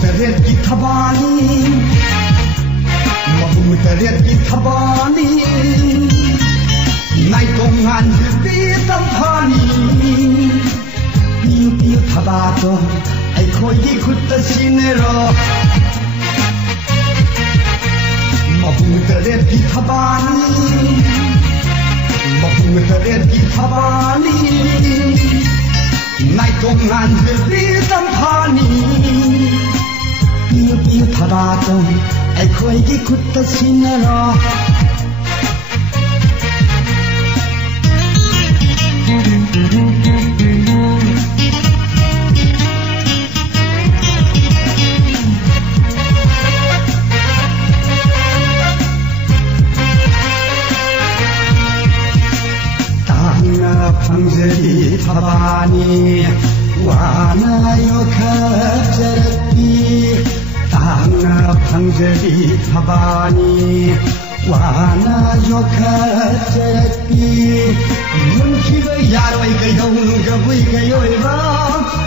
Teret Gitabani Mahum Teret Gitabani Nai Kongan Hirbi Tampani Piu Piu Tabato Ai Khoi Gi Khutta Sinero Mahum Teret Gitabani Mahum Teret Gitabani Nai Kongan Hirbi Tampani Piu Piu Tabato Ai Khoi Gi Khutta Sinero Pangjari Thabani Wana Yokhajarati Tanga Pangjari Thabani Wana Yokhajarati Munkiba Yaroi Gayong Gabui Gayoiva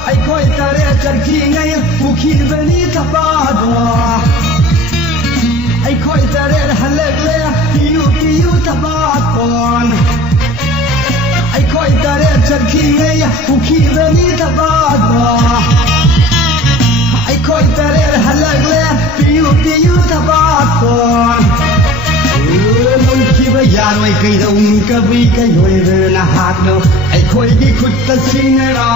Ai Khoi Tare Charki Ngai Ukhibani Thabadwa Ai Khoi Tare Halegle Piu Piu Thabakon Ai Khoi Tare Charki Ngai Ukhibani Thabadwa Ai Khoi Tare Halegle Piu Piu Thabakon Munkiba Yaroi Gayong Gabui Gayoiva Na Hakno Ai Khoi Gi Khutta Sinera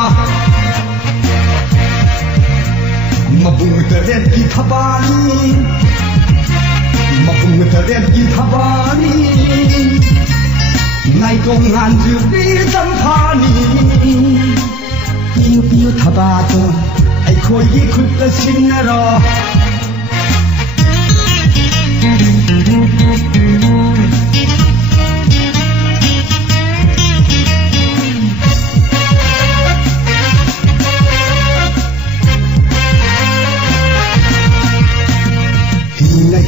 Mabung Teret Gi Thabani Mabung Teret Gi Thabani Nai Kongan Hirbi Tampani Piu Piu Tabato Ai Khoi Gi Khutta Sinero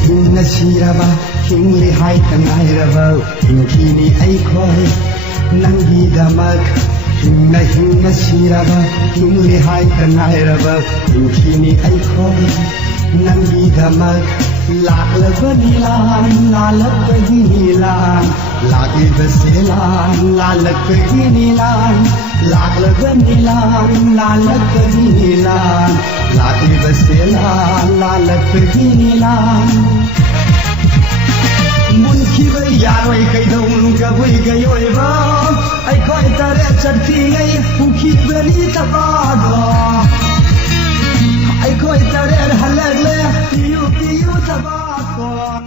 Hinna Shiraba Hingli Hai Tangairaba Hinkini Ai Khoi Nangi Damak Hinna Shiraba Hingli Hai Tangairaba Hinkini Ai Khoi Nangi Damak Laklabani Lan Lalakbani Lan Lagi Basilan Lalakbani Lan Laklabani Lan Lalakbani Lan Lagi Basilan Lalakbani Lan Munkiba Yaroi Gayong Gabui Gayoiva Ai Khoi Tare Charki Ngai Ukhibani Thabadwa Ai Khoi Tare Halegle Piu Piu Thabakon